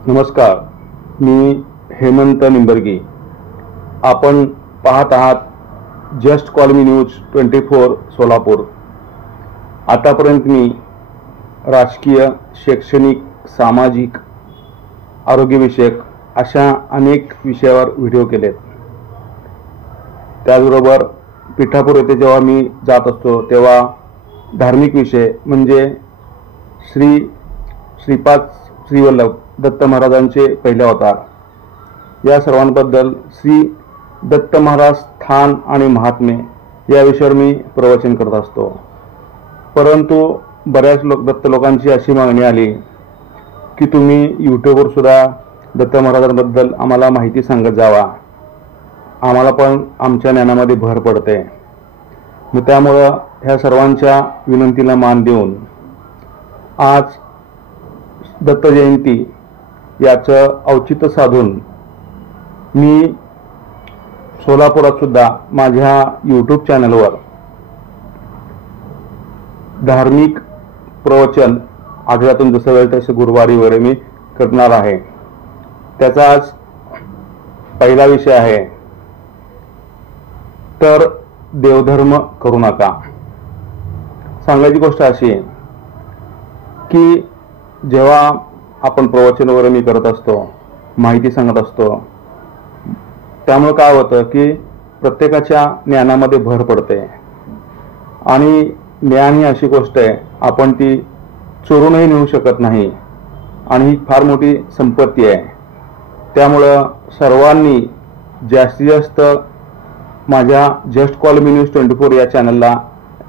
नमस्कार, मी हेमंत निंबर्गी. आपण पाहत आहात जस्ट कॉल मी न्यूज 24 सोलापूर. आतापर्यंत मी राजकीय, शैक्षणिक, सामाजिक, आरोग्यविषयक अशा अनेक विषयावर व्हिडिओ केलेत. त्याचबरोबर पिठापूर येथे जेव्हा मी जात असतो तेव्हा धार्मिक विषय म्हणजे श्रीपाद श्रीवल्लभ दत्त महाराजांचे पहिले अवतार या सर्वांबद्दल श्री दत्त महाराज स्थान आणि महात्म्य या विषयावर मी प्रवचन करत असतो. परंतु बऱ्याच दत्त लोकांची अशी मागणी आली की तुम्ही यूट्यूबवर सुद्धा दत्त महाराजांबद्दल आम्हाला माहिती सांगत जावा, आम्हाला पण आमच्या ज्ञानामध्ये भर पडते. मग त्यामुळं ह्या सर्वांच्या विनंतीला मान देऊन आज दत्त जयंती याचं औचित्य साधून मी सोलापुरात सुद्धा माझ्या यूट्यूब चॅनलवर धार्मिक प्रवचन आठवड्यातून जसं वेळ तसे गुरुवारी वगैरे मी करणार आहे. त्याचा आज पहिला विषय आहे, तर देवधर्म करू नका. सांगायची गोष्ट अशी आहे की जेव्हा आपण प्रवचन वगैरे मी करत असतो, माहिती सांगत असतो, त्यामुळे काय होतं की प्रत्येकाच्या ज्ञानामध्ये भर पडते. आणि ज्ञान ही अशी गोष्ट आहे, आपण ती चोरूनही नेऊ शकत नाही आणि ही फार मोठी संपत्ती आहे. त्यामुळं सर्वांनी जास्तीत जास्त माझ्या जस्ट कॉल मी न्यूज 24 या चॅनलला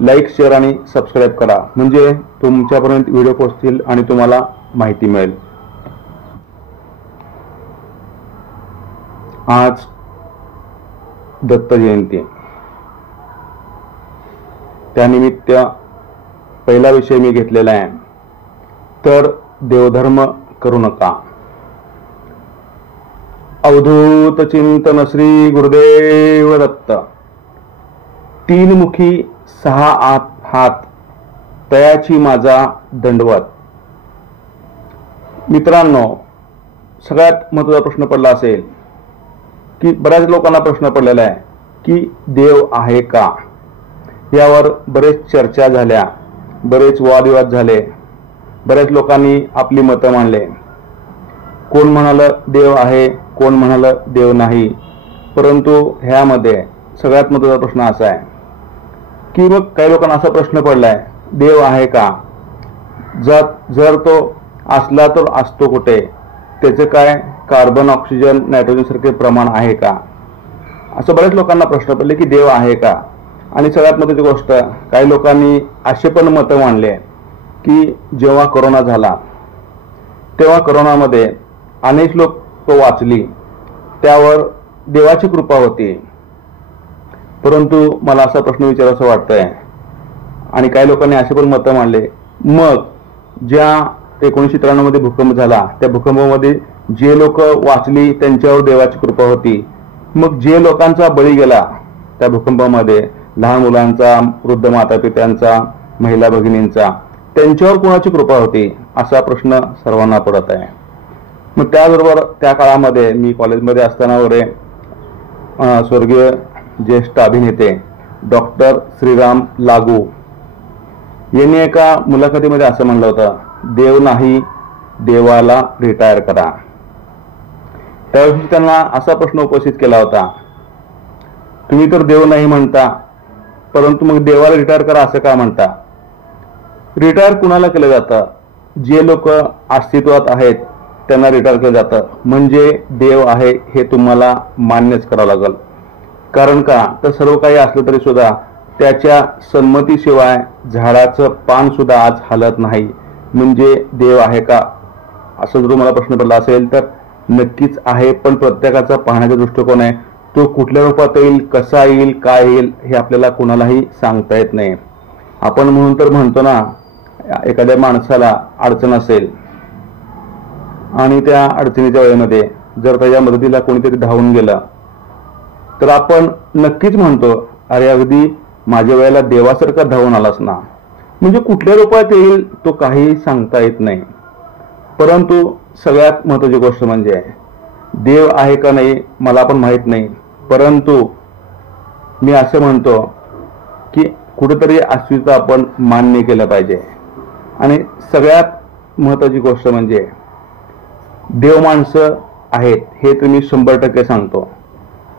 लाईक, शेअर आणि सबस्क्राईब करा, म्हणजे तुमच्यापर्यंत व्हिडिओ पोहोचतील आणि तुम्हाला माहिती मिळेल. आज दत्त जयंती, त्यानिमित्त पहिला विषय मी घेतलेला आहे, तर देवधर्म करू नका. अवधूत चिंतन श्री गुरुदेव दत्त. तीन मुखी सहा हात तयाची माझा दंडवत. मित्रांनो, सगळ्यात महत्त्वाचा प्रश्न पडला असेल की बऱ्याच लोकांना प्रश्न पडलेला आहे की देव आहे का. यावर बरेच चर्चा झाल्या, बरेच वादविवाद झाले, बऱ्याच लोकांनी आपली मतं मांडले. कोण म्हणालं देव आहे, कोण म्हणालं देव नाही. परंतु ह्यामध्ये सगळ्यात महत्त्वाचा प्रश्न असा आहे की मग काही लोकांना असा प्रश्न पडलाय, देव आहे का, जर तो असला तर असतो कुठे, त्याचे काय कार्बन, ऑक्सिजन, नायट्रोजन सारखे प्रमाण आहे का. असं बऱ्याच लोकांना प्रश्न पडले की देव आहे का. आणि सगळ्यात महत्त्वाची गोष्ट, काही लोकांनी असे पण मतं मांडले की जेव्हा कोरोना झाला तेव्हा कोरोनामध्ये अनेक लोक वाचली, त्यावर देवाची कृपा होती. परंतु मला असा प्रश्न विचारायचा वाटतंय, आणि काही लोकांनी असे पण मतं मांडले, मग ज्या 1993 मध्ये भूकंप झाला त्या भूकंपामध्ये जे लोक वाचली त्यांच्यावर देवाची कृपा होती, मग जे लोकांचा बळी गेला त्या भूकंपामध्ये, लहान मुलांचा, वृद्ध मातापित्यांचा, महिला भगिनींचा, त्यांच्यावर कोणाची कृपा होती, असा प्रश्न सर्वांना पडत आहे. मग त्याबरोबर त्या काळामध्ये मी कॉलेजमध्ये असताना वगैरे स्वर्गीय ज्येष्ठ अभिनेते डॉक्टर श्रीराम लागू यांनी एका मुलाखतीमध्ये असं म्हणलं होतं, देव नाही, देवाला रिटायर करा. त्यावेळी त्यांना असा प्रश्न उपस्थित केला होता, तुम्ही तर देव नाही म्हणता, परंतु मग देवाला रिटायर करा असं का म्हणता. रिटायर कुणाला केलं जातं, जे लोक अस्तित्वात आहेत त्यांना रिटायर केलं जातं. म्हणजे देव आहे हे तुम्हाला मान्यच करावं लागेल. कारण का तर सर्व काही असलं तरी सुद्धा त्याच्या संमतीशिवाय झाडाचं पान सुद्धा आज हलत नाही. म्हणजे देव आहे का असं जर मला प्रश्न पडला असेल तर नक्कीच आहे. पण प्रत्येकाचा पाहण्याचा दृष्टिकोन आहे, तो कुठल्या रूपात येईल, कसा येईल, काय येईल हे आपल्याला कुणालाही सांगता येत नाही. आपण म्हणून तर म्हणतो ना, एखाद्या माणसाला अडचण असेल आणि त्या अडचणीच्या वेळेमध्ये जर त्याच्या मदतीला कोणीतरी धावून गेलं तर आपण नक्कीच म्हणतो, अरे अगदी माझ्या वेळेला देवासारखा धावून आलास ना. म्हणजे कुठल्या रूपात येईल तो काही सांगता येत नाही. परंतु सगळ्यात महत्त्वाची गोष्ट म्हणजे देव आहे का नाही मला पण माहीत नाही, परंतु मी असं म्हणतो की कुठेतरी अस्तित्व आपण मान्य केलं पाहिजे. आणि सगळ्यात महत्त्वाची गोष्ट म्हणजे देव माणसं आहेत हे तुम्ही 100% सांगतो.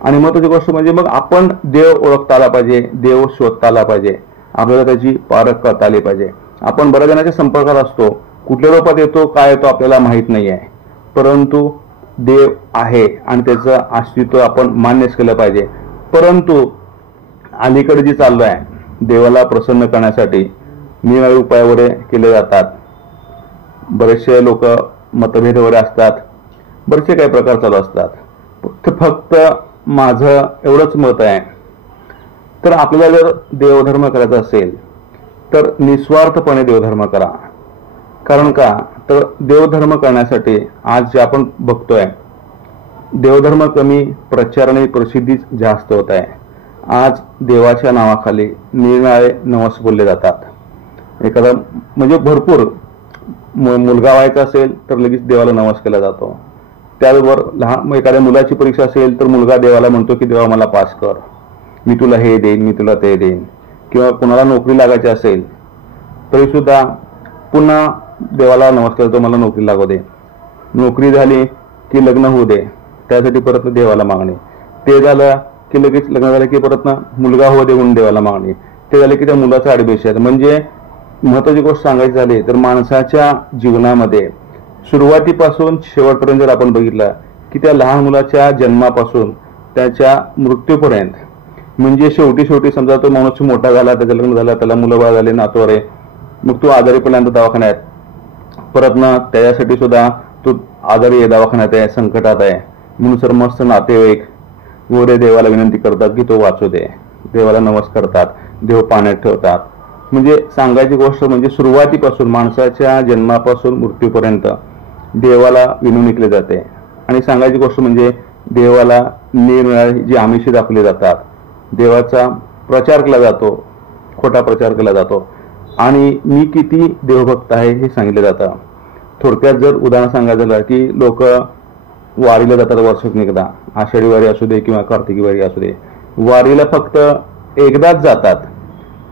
आणि महत्त्वाची गोष्ट म्हणजे मग आपण देव ओळखता आला पाहिजे, देव शोधता आला पाहिजे, आपल्याला त्याची पारख करता आली पाहिजे. आपण बऱ्याच जणांच्या संपर्कात असतो, कुठल्या रूपात येतो काय येतो आपल्याला माहीत नाही आहे, परंतु देव आहे आणि त्याचं अस्तित्व आपण मान्यच केलं पाहिजे. परंतु अलीकडे जी चाललं आहे देवाला प्रसन्न करण्यासाठी निरनिराळे उपाय वगैरे केले जातात. बरेचसे लोक मतभेद वगैरे असतात, बरेचसे काही प्रकार चालू असतात. फक्त माझं एवढंच मत आहे, तर आपल्याला जर देवधर्म करायचा असेल तर निस्वार्थपणे देवधर्म करा. कारण का तर देवधर्म करण्यासाठी आज जे आपण बघतोय देवधर्म कमी, प्रचार आणि प्रसिद्धीच जास्त होत आहे. आज देवाच्या नावाखाली निरनिराळे नवस बोलले जातात. एखादा म्हणजे भरपूर मुलगा व्हायचा असेल तर लगेच देवाला नवस केला जातो. त्याबरोबर लहान एखाद्या मुलाची परीक्षा असेल तर मुलगा देवाला म्हणतो की देवा मला पास कर, मी तुला हे देईन, मी तुला ते देईन. किंवा कोणाला नोकरी लागायची असेल तरी सुद्धा पुन्हा देवाला नवस करतो, मला नोकरी लागू दे. नोकरी झाली की लग्न होऊ दे, त्यासाठी परत देवाला मागणे. ते झालं की लगेच लग्न झालं की परत मुलगा होऊ दे म्हणून देवाला मागणे. ते झाले की त्या मुलाचा ॲडमिशन. म्हणजे महत्त्वाची गोष्ट सांगायची झाली तर माणसाच्या जीवनामध्ये सुरुवातीपासून शेवटपर्यंत जर आपण बघितलं की त्या लहान मुलाच्या जन्मापासून त्याच्या मृत्यूपर्यंत, म्हणजे शेवटी समजा तो माणूस मोठा झाला, त्याचं लग्न झालं, त्याला मुलं बाळ झाले, नातवरे, मग तो आजारी पडल्यानंतर दवाखान्यात, परत त्याच्यासाठी सुद्धा तो आजारी आहे, दवाखान्यात आहे, संकटात आहे, म्हणून सर मस्त नातेवाईक वगैरे देवाला विनंती करतात की तो वाचू दे, देवाला नमस करतात, देव पाण्यात ठेवतात. म्हणजे सांगायची गोष्ट म्हणजे सुरुवातीपासून माणसाच्या जन्मापासून मृत्यूपर्यंत देवाला विनवणी जाते. आणि सांगायची गोष्ट म्हणजे देवाला निरनिराळी जी आमिषे दाखवली जातात, देवाचा प्रचार केला जातो, खोटा प्रचार केला जातो, आणि मी किती देवभक्त आहे हे सांगितलं जातं. थोडक्यात जर उदाहरण सांगायचं झालं की लोक वारीला जातात वर्षातून एकदा, आषाढी वारी असू दे किंवा कार्तिकी वारी असू दे, वारीला फक्त एकदाच जातात,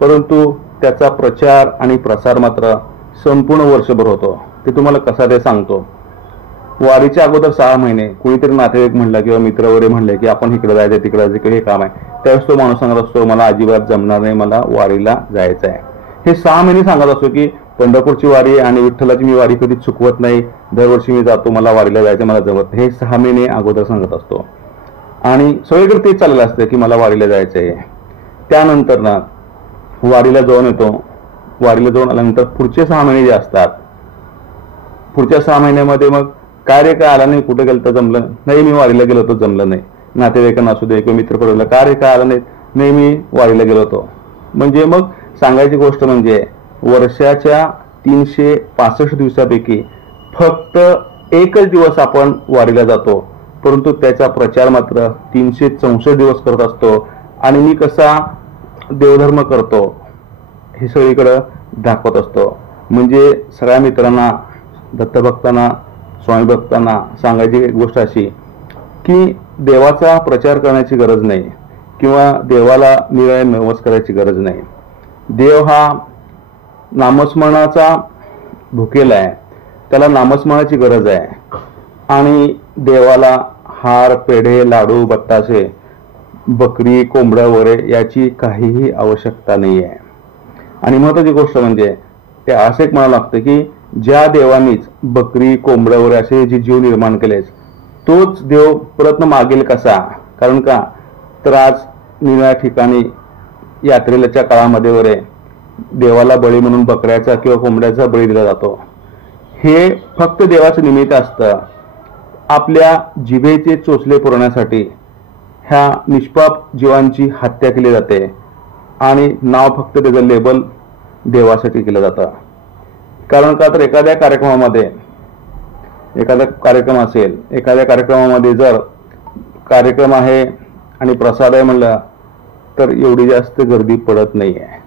परंतु त्याचा प्रचार आणि प्रसार मात्र संपूर्ण वर्षभर होतो. ते तुम्हाला कसा ते सांगतो. वारीच्या अगोदर 6 महिने कुणीतरी नातेवाईक म्हणलं किंवा मित्र वगैरे म्हणले की आपण इकडे जायचं तिकडे जायचं किंवा हे काम आहे, त्यावेळेस तो माणूस सांगत असतो मला अजिबात जमणार नाही, मला वारीला जायचं आहे. हे 6 महिने सांगत असतो की पंढरपूरची वारी आणि विठ्ठलाची मी वारी कधी चुकवत नाही, दरवर्षी मी जातो, मला वारीला जायचं, मला जमत. हे 6 महिने अगोदर सांगत असतो आणि सगळीकडे तेच चाललेलं असतं की मला वारीला जायचं आहे. त्यानंतर वारीला जाऊन येतो. वारीला जाऊन आल्यानंतर पुढचे 6 महिने जे असतात, पुढच्या 6 महिन्यामध्ये मग काय रे काय आला नाही, कुठे गेलं तर जमलं नाही, मी वारीला गेलो होतो जमलं नाही. नातेवाईकांना असू दे किंवा मित्र परिवाराला काय रे काय आला नाही, मी वारीला गेलो होतो. म्हणजे मग सांगायची गोष्ट म्हणजे वर्षाच्या 365 दिवसापैकी फक्त एकच दिवस आपण वारीला जातो, परंतु त्याचा प्रचार मात्र 364 दिवस करत असतो. आणि मी कसा देवधर्म करतो हे सगळीकडं दाखवत असतो. म्हणजे सगळ्या मित्रांना, दत्तभक्तांना, स्वामी भक्तांना सांगायची गोष्ट अशी की देवाचा प्रचार करण्याची गरज नाही किंवा देवाला निराळे नवस करायची गरज नाही. देव हा नामस्मरणाचा भुकेला आहे, त्याला नामस्मरणाची गरज आहे. आणि देवाला हार, पेढे, लाडू, बत्तासे, बकरी, कोंबड्या वगैरे याची काहीही आवश्यकता नाही आहे. आणि महत्त्वाची गोष्ट म्हणजे ते असं एक म्हणावं लागतं की ज्या देवानीच बकरी, कोंबड्या वगैरे असे जे जीव निर्माण केलेस तोच देव परत मागेल कसा. कारण का तर आज निरनिराळ्या ठिकाणी यात्रेच्या काळामध्ये वगैरे देवाला बळी म्हणून बकऱ्याचा किंवा कोंबड्याचा बळी दिला जातो. हे फक्त देवाचं निमित्त असतं. आपल्या जिभेचे चोचले पुरवण्यासाठी ह्या निष्पाप जीवांची हत्या केली जाते आणि नाव फक्त त्याचं लेबल देवासाठी केलं जातं. कारण का तर एखाद्या कार्यक्रमामध्ये, एखादा कार्यक्रम असेल, एखाद्या कार्यक्रमामध्ये जर कार्यक्रम आहे आणि प्रसाद आहे म्हणलं तर एवढी जास्त गर्दी पडत नाही आहे.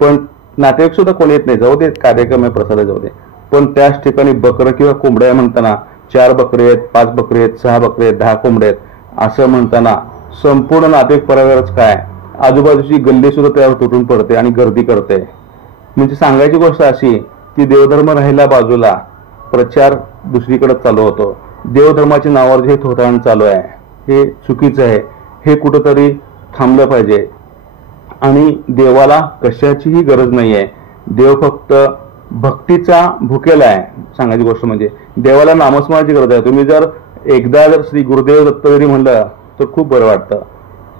पण नातेवाईक सुद्धा कोणी येत नाही, जाऊ दे कार्यक्रम आहे, प्रसाद जाऊ दे. पण त्याच ठिकाणी बकरं किंवा कोंबड्या म्हणताना 4 बकरे आहेत, 5 बकरे आहेत, 6 बकरे आहेत, 10 कोंबडे आहेत असं म्हणताना संपूर्ण नातेवाईक परिवारच काय, आजूबाजूची गल्ली सुद्धा त्यावर तुटून पडते आणि गर्दी करते. म्हणजे सांगायची गोष्ट अशी की देवधर्म राहिला बाजूला, प्रचार दुसरीकडे चालू होतो. देवधर्माच्या नावावर जे थोटांड चालू आहे हे चुकीचं आहे. हे कुठंतरी थांबलं पाहिजे. आणि देवाला कशाचीही गरज नाही आहे. देव फक्त भक्तीचा भुकेला आहे. सांगायची गोष्ट म्हणजे देवाला नामस्मरणाची गरज आहे. तुम्ही जर एकदा जर श्री गुरुदेव दत्त जरी म्हणलं तर खूप बरं वाटतं.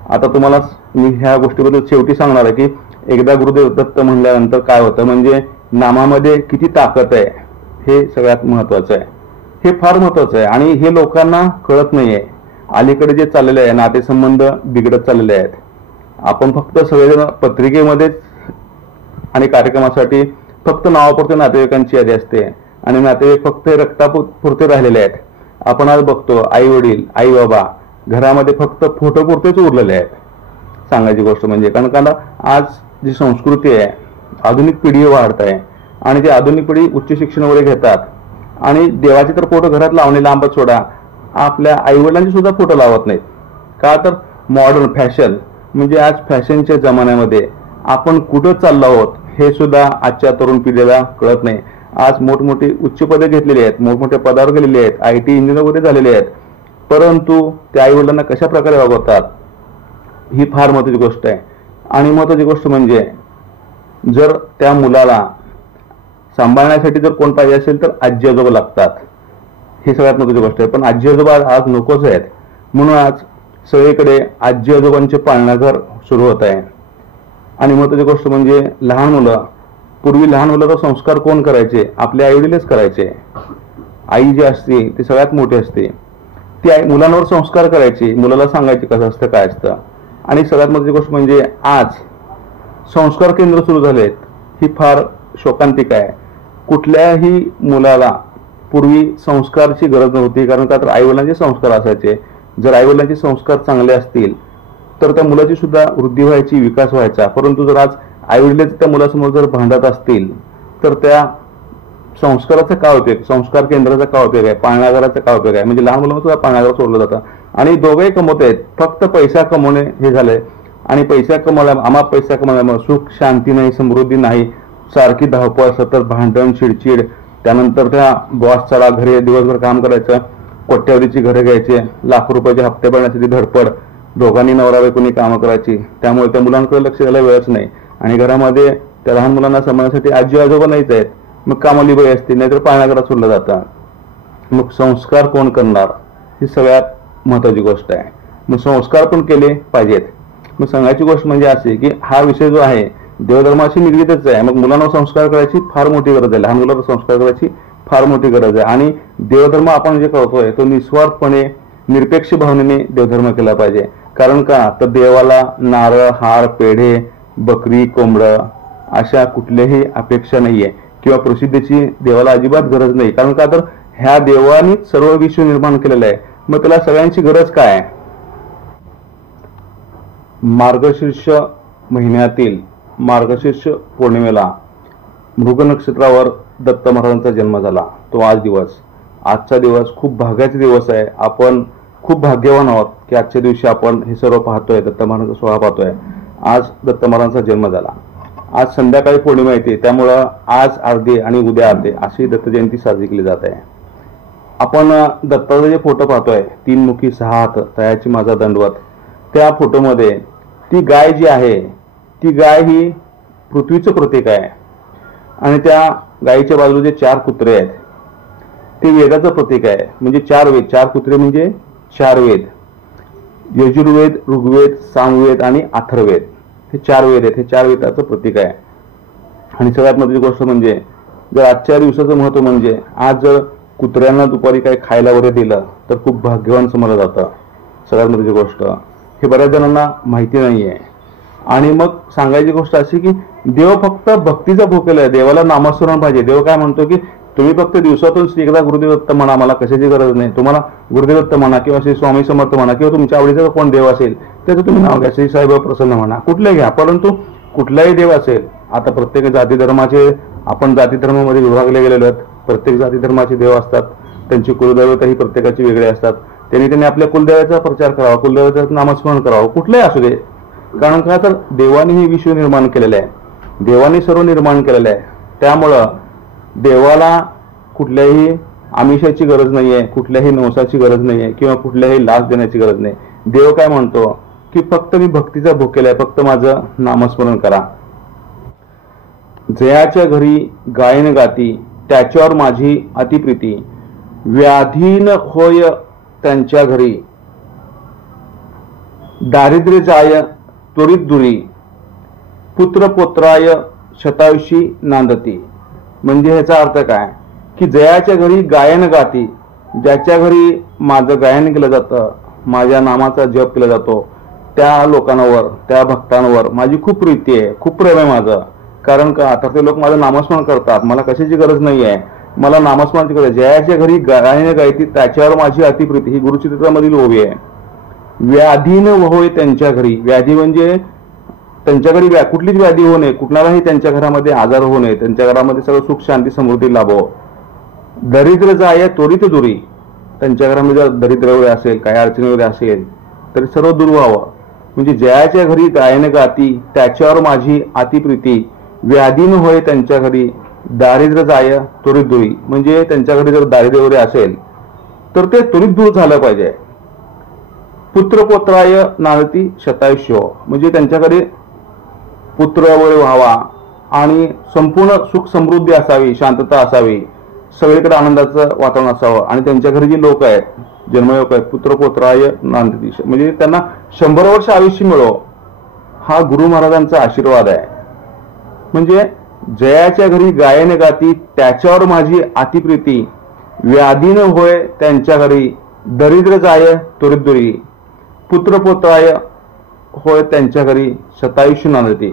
आता तुम्हाला मी ह्या गोष्टीबद्दल शेवटी सांगणार आहे की एकदा गुरुदेव दत्त म्हणल्यानंतर काय होतं, म्हणजे नामामध्ये किती ताकद आहे हे सगळ्यात महत्वाचं आहे. हे फार महत्वाचं आहे आणि हे लोकांना कळत नाहीये. अलीकडे जे चाललेले आहे नातेसंबंध बिघडत चाललेले आहेत. आपण फक्त सगळेजण पत्रिकेमध्येच आणि कार्यक्रमासाठी फक्त नावापुरते नातेवाईकांची यादी असते आणि नातेवाईक फक्त रक्तापुरते राहिलेले आहेत. आपण आज बघतो आई वडील, आई बाबा घरामध्ये फक्त फोटो पुरतेच उरलेले आहेत. सांगायची गोष्ट म्हणजे कारण का आज जी संस्कृती आहे, आधुनिक पिढी वाढत आहे आणि ती आधुनिक पिढी उच्च शिक्षण वगैरे घेतात आणि देवाचे तर फोटो घरात लावणे लांबच सोडा, आपल्या आई वडिलांचे सुद्धा फोटो लावत नाहीत. का तर मॉडर्न फॅशन, म्हणजे आज फॅशनच्या जमान्यामध्ये आपण कुठं चाललो आहोत हे सुद्धा आजच्या तरुण पिढीला कळत नाही. आज मोठमोठी उच्च पदे घेतलेली आहेत, मोठमोठ्या पदावर गेलेले आहेत, IT इंजिनियर वगैरे झालेले आहेत, परंतु त्या आई वडिलांना कशा प्रकारे वागवतात ही फार महत्वाची गोष्ट आहे. आणि महत्वाची गोष्ट म्हणजे जर त्या मुलाला सांभाळण्यासाठी जर कोण पाहिजे असेल तर आजी आजोबा लागतात. ही सगळ्यात महत्वाची गोष्ट आहे. पण आजी आजोबा आज नकोच आहेत. म्हणून आज सगळीकडे आजी आजोबांचे पाळणाघर सुरू होत आहे. आणि महत्वाची गोष्ट म्हणजे लहान मुलं, पूर्वी लहान मुलाचा संस्कार कोण करायचे, आपले आई वडीलच करायचे. आई जी असते ती सगळ्यात मोठी असते. ती आई मुलांवर संस्कार करायची, मुलाला सांगायची कसं असतं काय असतं. आणि सगळ्यात महत्वाची गोष्ट म्हणजे आज संस्कार केंद्र सुरू झालेत. ही फार शोकांतिका आहे. कुठल्याही मुलाला पूर्वी संस्कारची गरज नव्हती, कारण का तर आईवडिलांचे संस्कार असायचे. जर आईवडिलांचे संस्कार चांगले असतील तर त्या मुलाची सुद्धा वृद्धी व्हायची, विकास व्हायचा. परंतु जर आज आईवडिलांचे त्या मुलासमोर जर भांडत असतील तर त्या संस्काराचा काय उपयोग, संस्कार केंद्राचा काय उपयोग आहे, पाळणाघराचा काय उपयोग आहे. म्हणजे लहान मुलांना सुद्धा पाळणाघर सोडलं जातं आणि दोघेही कमवत आहेत. फक्त पैसा कमवणे हे झालंय. आणि पैसा कमवला, आम्हा पैसा कमवल्यामुळे सुख शांती नाही, समृद्धी नाही, सारखी धावपळ, सतत भांडण, चिडचिड. त्यानंतर त्या बॉसला घरी दिवसभर काम करायचं, कोट्यावधीची घरे घ्यायचे, लाखो रुपयाचे हप्ते भरण्यासाठी धडपड, दोघांनी नवरा बायकोनी कामं करायची. त्यामुळे त्या मुलांकडे लक्ष द्यायला वेळच नाही. आणि घरामध्ये त्या लहान मुलांना सांभाळण्यासाठी आजी आजोबा नाहीच आहेत. मग कामाली बाई असते, नाहीतर पाळणाघरात सोडलं जातं. मग संस्कार कोण करणार ही सगळ्यात महत्वाची गोष्ट आहे. मग संस्कार पण केले पाहिजेत. मग सांगायची गोष्ट म्हणजे अशी की हा विषय जो आहे देवधर्माशी निगडीतच आहे. मग मुलांना संस्कार करायची फार मोठी गरज आहे. लहान मुलांना संस्कार करायची फार मोठी गरज आहे. आणि देवधर्म आपण जे करतोय तो निस्वार्थपणे, निरपेक्ष भावनेने देवधर्म केला पाहिजे. कारण का तर देवाला नारळ, हार, पेढे, बकरी, कोंबडं अशा कुठल्याही अपेक्षा नाहीये किंवा प्रसिद्धीची देवाला अजिबात गरज नाही. कारण का तर ह्या देवानीच सर्व विश्व निर्माण केलेलं आहे. मग त्याला सगळ्यांची गरज काय आहे. मार्गशीर्ष महिन्यातील मार्गशीर्ष पौर्णिमेला मृग नक्षत्रावर दत्त महाराजांचा जन्म झाला. तो आज दिवस, आजचा दिवस खूप भाग्याचा दिवस आहे. आपण खूप भाग्यवान आहोत की आजच्या दिवशी आपण हे सर्व पाहतोय, दत्त महाराजांचा सोहळा पाहतोय. आज दत्त महाराजांचा जन्म झाला. आज संध्याकाळी पौर्णिमा येते, त्यामुळं आज अर्धे आणि उद्या अर्धे अशी दत्त जयंती साजरी केली जात आहे. आपण दत्ताचे जे फोटो पाहतोय, 3 मुखी 6 हात, तयाची माझा दंडवत, त्या फोटोमध्ये ती गाय जी आहे ती गाय ही पृथ्वीचं प्रतीक आहे. आणि त्या गायीच्या बाजूला जे 4 कुत्रे आहेत ते वेदाचं प्रतीक आहे. म्हणजे 4 वेद, 4 कुत्रे म्हणजे 4 वेद, यजुर्वेद, ऋग्वेद, सामवेद आणि अथर्ववेद, हे 4 वेद आहेत. हे 4 वेदाचं प्रतीक आहे. आणि सगळ्यात महत्त्वाची गोष्ट म्हणजे जर आजच्या दिवसाचं महत्त्व म्हणजे आज जर कुत्र्यांना दुपारी काही खायला वगैरे दिलं तर खूप भाग्यवान समजलं जातं. सगळ्यात महत्त्वाची गोष्ट हे बऱ्याच जणांना माहिती नाही आहे. आणि मग सांगायची गोष्ट अशी की देव फक्त भक्तीचा भूकेला आहे. देवाला नामस्मरण पाहिजे. देव काय म्हणतो की तुम्ही फक्त दिवसातून श्री एकदा गुरुदेव दत्त म्हणा, मला कशाची गरज नाही. तुम्हाला गुरुदेव दत्त म्हणा किंवा श्री स्वामी समर्थ म्हणा किंवा तुमच्या आवडीचा कोण देव असेल त्याचं तुम्ही नाव घ्या. श्री साईबाबा प्रसन्न म्हणा, कुठलंही घ्या. परंतु कुठलाही देव असेल, आता प्रत्येक जाती धर्माचे आपण जाती धर्मामध्ये विभागले गेलेलो आहेत. प्रत्येक जाती धर्माचे देव असतात. त्यांची कुलदैवता ही प्रत्येकाची वेगळी असतात. त्यांनी आपल्या कुलदेवाचा प्रचार करावा, कुलदेवाचं नामस्मरण करावं, कुठलंही असू दे. कारण का तर देवाने हे विश्व निर्माण केलेलं आहे, देवाने सर्व निर्माण केलेलं आहे. त्यामुळं देवाला कुठल्याही आमिषाची गरज नाहीये, कुठल्याही नवसाची गरज नाहीये किंवा कुठल्याही लाच देण्याची गरज नाही. देव काय म्हणतो की फक्त मी भक्तीचा भूकेला आहे, फक्त माझं नामस्मरण करा. जयाच्या घरी गायन गाती त्याच्यावर माझी अतिप्रीती, व्याधीन होय त्यांच्या घरी दारिद्र्य जाय त्वरित दुरी, पुत्र पोत्राय शतायुषी नांदती. म्हणजे ह्याचा अर्थ काय की जयाच्या घरी गायन गाती, ज्याच्या घरी माझं गायन केलं जातं, माझ्या नामाचा जप केला जातो, त्या लोकांवर, त्या भक्तांवर माझी खूप प्रीती आहे, खूप प्रेम आहे माझं. कारण का तर ते लोक माझं नामस्मरण करतात, मला कशाची गरज नाही आहे, मला नामस्मरणाची गरज आहे. जयाच्या घरी गायन गायती त्याच्यावर माझी अतिप्रीती, ही गुरुचरित्रामधील ओवी आहे. व्याधीन होय त्यांच्या घरी, व्याधी म्हणजे त्यांच्या घरी कुठलीच व्याधी होऊ नये, कुठलाही त्यांच्या घरामध्ये आजार होऊ नये, त्यांच्या घरामध्ये सगळं सुख शांती समृद्धी लाभो. दरिद्र जाय त्वरित दुरी, त्यांच्या घरामध्ये जर दरिद्र वगैरे असेल, काही अडचणी वगैरे असेल तरी सर्व दूर व्हावं. म्हणजे जयाच्या घरी गायन गाती त्याच्यावर माझी अतिप्रीती, व्याधीन होय त्यांच्या घरी दारिद्र्य जाय त्वरित दुरी. म्हणजे त्यांच्या घरी जर दारिद्र्य वगैरे असेल तर ते त्वरित दूर झालं पाहिजे. पुत्र पोत्राय नांदती शतायुष्य, म्हणजे त्यांच्याकडे पुत्र वगैरे व्हावा आणि संपूर्ण सुख समृद्धी असावी, शांतता असावी, सगळीकडे आनंदाचं वातावरण असावं. आणि त्यांच्या घरी जी लोक आहेत, जन्मयोग आहेत, पुत्र पोत्राय नांदती, म्हणजे त्यांना 100 वर्ष आयुष्य मिळो, हा गुरु महाराजांचा आशीर्वाद आहे. म्हणजे जयाच्या घरी गायन गाती त्याच्यावर माझी अतिप्रीती, व्याधीन होय त्यांच्या घरी दरिद्र जाय त्वरित दुरी, पुत्र पोत्राय होय त्यांच्या घरी शतायुष्य नांदती.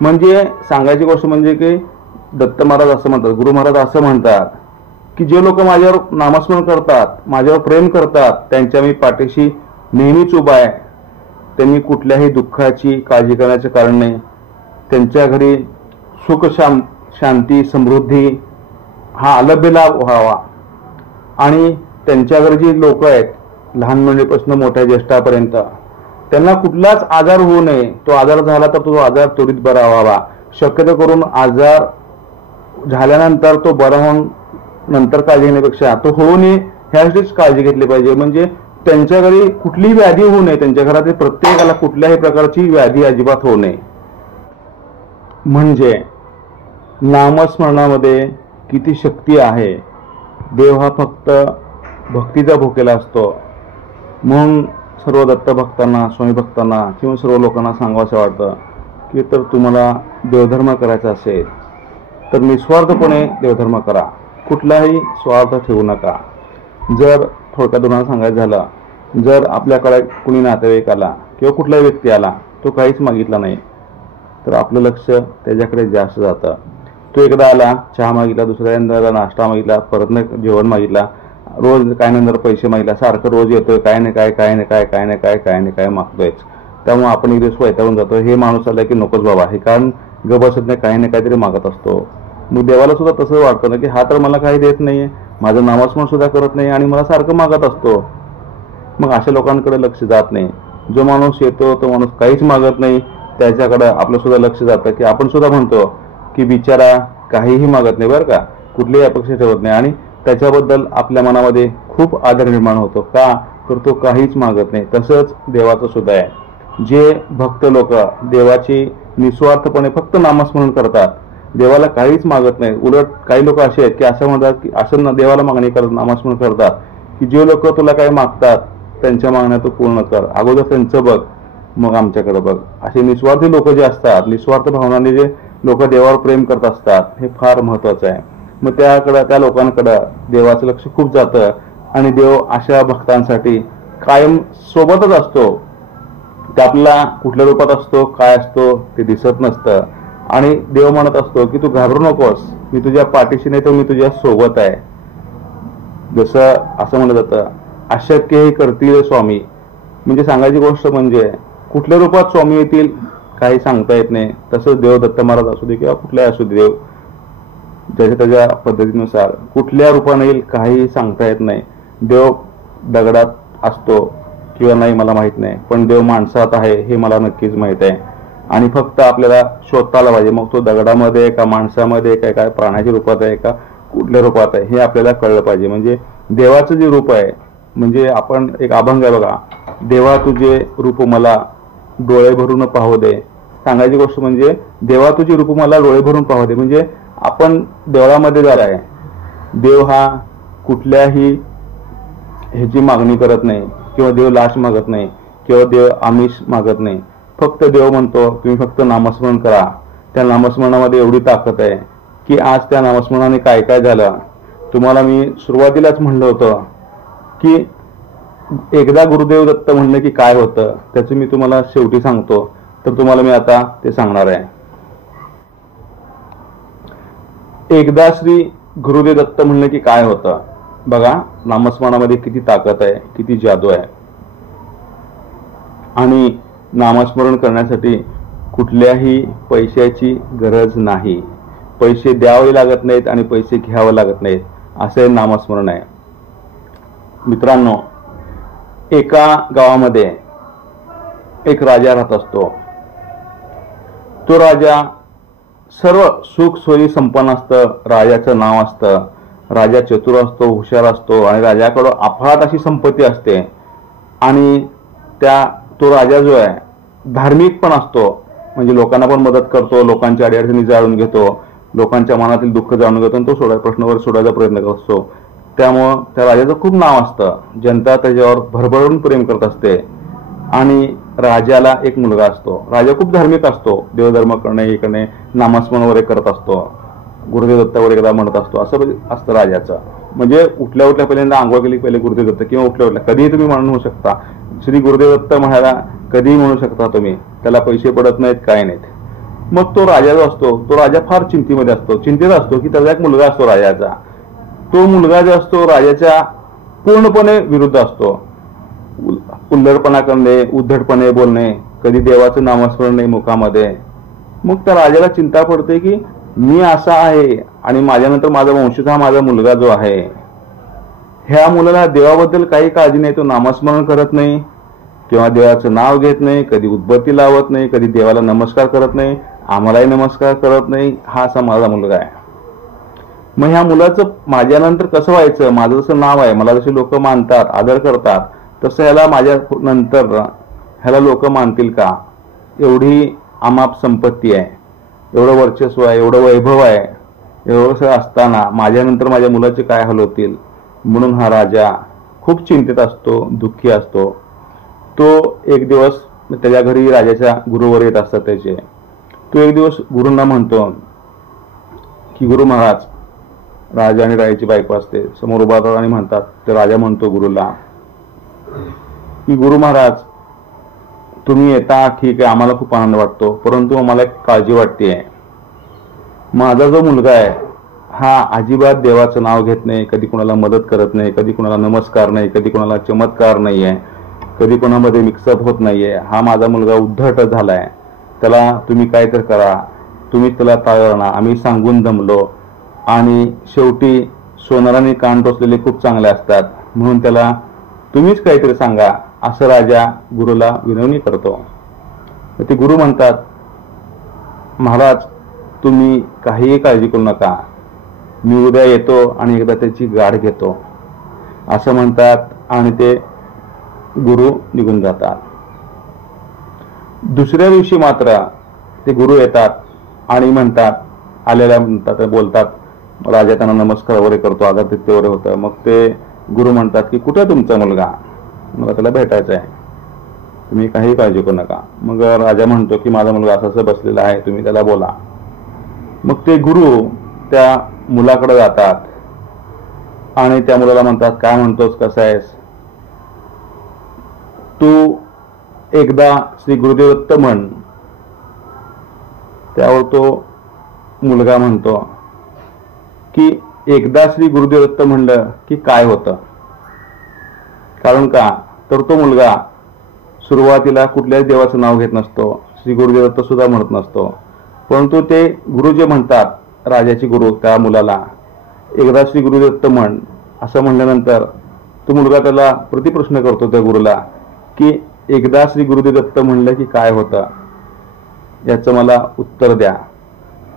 म्हणजे सांगायची गोष्ट म्हणजे की दत्त महाराज असं म्हणतात, गुरु महाराज असं म्हणतात की जे लोक माझ्यावर नामस्मरण करतात, माझ्यावर प्रेम करतात, त्यांच्या मी पाठीशी नेहमीच उभा आहे. त्यांनी कुठल्याही दुःखाची काळजी करण्याचे कारण नाही. त्यांच्या घरी सुख शांती समृद्धी हा अलभ्य लाभ व्हावा. आणि त्यांच्या घरी जी लोक आहेत, लहान मुलीपासून मोठ्या ज्येष्ठापर्यंत, त्यांना कुठलाच आजार होऊ नये. तो आजार झाला तर तो आजार त्वरित बरा व्हावा. शक्यतो करून आजार झाल्यानंतर तो बरा होऊन नंतर काळजी घेण्यापेक्षा तो होऊ नये ह्यासाठीच काळजी घेतली पाहिजे. म्हणजे त्यांच्या घरी कुठलीही व्याधी होऊ नये, त्यांच्या घरातील प्रत्येकाला कुठल्याही प्रकारची व्याधी अजिबात होऊ नये. म्हणजे नामस्मरणामध्ये किती शक्ती आहे. देव हा फक्त भक्तीचा भुकेला असतो. म्हणून सर्व दत्त भक्तांना, स्वामी भक्तांना किंवा सर्व लोकांना सांगावंसं वाटतं की तर तुम्हाला देवधर्म करायचा असेल तर निस्वार्थपणे देवधर्म करा, कुठलाही स्वार्थ ठेवू नका. जर थोडक्यात तुम्हाला सांगायचं झालं, जर आपल्याकडे कुणी नातेवाईक आला किंवा कुठलाही व्यक्ती आला, तो काहीच मागितला नाही, तर आपलं लक्ष त्याच्याकडे जास्त जातं. तो एकदा आला, चहा मागितला, दुसऱ्यांदा नाश्ता मागितला, परत जेवण मागितला, रोज काय नंतर पैसे मागितला, सारखं रोज येतोय, काय नाही काय, काय नाही काय, काय नाही काय, काय नाही काय मागतोयच. त्यामुळे आपण एक दिवस वैतागून जातो, हे माणूस आला की नकोच बाबा, हे कारण गबसत नाही, काही नाही काहीतरी मागत असतो. मग देवाला सुद्धा तसं वाटतं ना की हा तर मला काही देत नाहीये, माझं नामस्मरण सुद्धा करत नाही आणि मला सारखं मागत असतो. मग अशा लोकांकडे लक्ष जात नाही. जो माणूस येतो तो माणूस काहीच मागत नाही, त्याच्याकडे आपलं सुद्धा लक्ष जातं. की आपण सुद्धा म्हणतो की बिचारा काहीही मागत नाही बरं का, कुठलीही अपेक्षा ठेवत नाही, आणि त्याच्याबद्दल आपल्या मनामध्ये खूप आदर निर्माण होतो. का तर तो काहीच मागत नाही. तसंच देवाचं सुद्धा आहे. जे भक्त लोक देवाची निस्वार्थपणे फक्त नामस्मरण करतात, देवाला काहीच मागत नाही. उलट काही लोक असे आहेत की असं म्हणतात की असं देवाला मागणी करत नामस्मरण करतात की जे लोक तुला काही मागतात त्यांच्या मागण्या तू पूर्ण कर, अगोदर त्यांचं बघ मग आमच्याकडे बघ. असे निस्वार्थी लोक जे असतात, निस्वार्थ भावनाने जे लोक देवावर प्रेम करत असतात, हे फार महत्वाचं आहे. मग त्या लोकांकडे देवाचं लक्ष खूप जातं आणि देव अशा भक्तांसाठी कायम सोबतच असतो. ते आपल्याला कुठल्या रूपात असतो, काय असतो ते दिसत नसतं, आणि देव म्हणत असतो की तू घाबरू नकोस, मी तुझ्या पाठीशी नाही तर मी तुझ्या सोबत आहे. जसं असं म्हणलं जातं, अशक्य हे करतील स्वामी. म्हणजे सांगायची गोष्ट म्हणजे कुठल्या रूपात स्वामी येतील काही सांगता येत नाही. तसंच देव दत्त महाराज असू दे किंवा कुठलाही असू दे, देव ज्याच्या त्याच्या पद्धतीनुसार कुठल्या रूपाने येईल काही सांगता येत नाही. देव दगडात असतो किंवा नाही मला माहित नाही, पण देव माणसात आहे हे मला नक्कीच माहित आहे. आणि फक्त आपल्याला शोधता आला पाहिजे, मग तो दगडामध्ये आहे का, माणसामध्ये आहे काय, प्राण्याच्या रूपात आहे का, कुठल्या रूपात आहे हे आपल्याला कळलं पाहिजे. म्हणजे देवाचं जे रूप आहे, म्हणजे आपण एक अभंग आहे बघा, देवा तुझे रूप मला डोळे भरून पाहू दे. सांगायची गोष्ट म्हणजे देवा तुझे रूप मला डोळे भरून पाहू दे. म्हणजे आपण देवळामध्ये जात आहे, देव हा कुठल्याही ह्याची मागणी करत नाही, किंवा देव लाच मागत नाही, किंवा देव आमिष मागत नाही. फक्त देव म्हणतो तुम्ही फक्त नामस्मरण करा. त्या नामस्मरणामध्ये एवढी ताकद आहे की आज त्या नामस्मरणाने काय काय झालं. तुम्हाला मी सुरुवातीलाच म्हणलं होतं की एकदा गुरुदेव दत्त म्हणलं की काय होतं, त्याचं मी तुम्हाला शेवटी सांगतो. तर तुम्हाला मी आता ते सांगणार आहे. एकदा श्री गुरुदेव दत्त म्हणलं की काय होतं. बघा नामस्मरणामध्ये किती ताकद आहे, किती जादू आहे. आणि नामस्मरण करण्यासाठी कुठल्याही पैशाची गरज नाही. पैसे द्यावे लागत नाहीत आणि पैसे घ्यावे लागत नाहीत, असे नामस्मरण आहे. मित्रांनो, एका गावामध्ये एक राजा राहत असतो. तो राजा सर्व सुख सोयी संपन्न असतं. राजाचं नाव असतं. राजा चतुर असतो, हुशार असतो आणि राजाकडे अफाट अशी संपत्ती असते. आणि तो राजा जो आहे धार्मिक पण असतो. म्हणजे लोकांना पण मदत करतो, लोकांच्या अडीअडचणी जाणून घेतो, लोकांच्या मनातील दुःख जाणून घेतो आणि तो प्रश्नावर सोडायचा प्रयत्न करत असतो. त्यामुळं त्या राजाचं खूप नाव असतं. जनता त्याच्यावर भरभरून प्रेम करत असते. आणि राजाला एक मुलगा असतो. राजा खूप धार्मिक असतो, देवधर्म करणे हे करणे, नामस्मरण वगैरे करत असतो, गुरुदेव दत्त वगैरे एकदा म्हणत असतो. असं असतं राजाचं. म्हणजे उठल्या पहिल्यांदा आंघोळ केली पहिले गुरुदेव दत्त, किंवा उठल्या कधीही तुम्ही म्हणू शकता श्री गुरुदेव दत्त म्हणायला, कधीही म्हणू शकता तुम्ही. त्याला पैसे पडत नाहीत, काय नाहीत. मग तो राजा जो असतो, तो राजा फार चिंतेमध्ये असतो. चिंतेत असतो की त्याचा एक मुलगा असतो राजाचा. तो मुलगा जो असतो राजाच्या पूर्णपणे विरुद्ध असतो. उल्लडपणा करणे, उद्धटपणे बोलणे, कधी देवाचं नामस्मरण नाही मुखामध्ये. मग त्या राजाला चिंता पडते की मी असा आहे आणि माझ्यानंतर माझा वंशज हा माझा मुलगा जो आहे, ह्या मुलाला देवाबद्दल काही काळजी नाही. तो नामस्मरण करत नाही किंवा देवाचं नाव घेत नाही, कधी उदबत्ती लावत नाही, कधी देवाला नमस्कार करत नाही, आम्हालाही नमस्कार करत नाही. हा असा माझा मुलगा आहे. मग ह्या मुलाचं माझ्यानंतर कसं व्हायचं. माझं जसं नाव आहे, मला जसे लोक मानतात, आदर करतात, तसं ह्याला माझ्या नंतर ह्याला लोक मानतील का. एवढी अमाप संपत्ती आहे, एवढं वर्चस्व आहे, एवढं वैभव आहे, एवढं सगळं असताना माझ्यानंतर माझ्या मुलाचे काय हाल होतील. म्हणून हा राजा खूप चिंतेत असतो, दुःखी असतो. तो एक दिवस त्याच्या घरी राजाच्या गुरुवर येत असतात त्याचे. तो एक दिवस गुरूंना म्हणतो की गुरु महाराज, राजा आणि राजाची बायको असते समोर उभा राहतात आणि म्हणतात. तर राजा म्हणतो गुरुला की गुरु महाराज, तुम्ही येता ठीक आहे, आम्हाला खूप आनंद वाटतो, परंतु आम्हाला एक काळजी वाटते. माझा जो मुलगा आहे हा अजिबात देवाचं नाव घेत नाही, कधी कोणाला मदत करत नाही, कधी कोणाला नमस्कार नाही, कधी कोणाला चमत्कार नाही आहे, कधी कोणामध्ये मिक्सअप होत नाहीये. हा माझा मुलगा उद्धट झालाय. त्याला तुम्ही काय तर करा, तुम्हीच त्याला ताळवणा. आम्ही सांगून दमलो आणि शेवटी सोनाराने कान टोचलेले खूप चांगले असतात, म्हणून त्याला तुम्हीच काहीतरी सांगा, असं राजा गुरुला विनवणी करतो. ते गुरु म्हणतात, महाराज तुम्ही काहीही काळजी करू नका, मी उद्या येतो आणि एकदा त्याची गाठ घेतो, असं म्हणतात. आणि ते गुरु निघून जातात. दुसऱ्या दिवशी मात्र ते गुरु येतात आणि म्हणतात, आलेल्या म्हणतात, बोलतात. राजा त्यांना नमस्कार वगैरे करतो, आदरातिथ्य वगैरे होतं. मग ते गुरु म्हणतात की कुठे तुमचा मुलगा, मला त्याला भेटायचं आहे, तुम्ही काही काळजी करू नका. मग राजा म्हणतो की माझा मुलगा असं बसलेला आहे, तुम्ही त्याला बोला. मग ते गुरु त्या मुलाकडे जातात आणि त्या मुलाला म्हणतात, काय म्हणतोस, कसा आहेस. तू एकदा श्री गुरुदेव दत्त म्हण. त्यावर तो मुलगा म्हणतो की एकदा श्री गुरुदेव दत्त म्हणलं की काय होतं. कारण का तर तो मुलगा सुरुवातीला कुठल्याच देवाचं नाव घेत नसतो, श्री गुरुदेव दत्त सुद्धा म्हणत नसतो. परंतु ते गुरु जे म्हणतात राजाची गुरु त्या मुलाला एकदा श्री गुरुदत्त म्हण असं म्हणल्यानंतर तो मुलगा त्याला प्रतिप्रश्न करतो त्या गुरुला की एकदा श्री गुरुदत्त म्हणलं की काय होतं, याचं मला उत्तर द्या.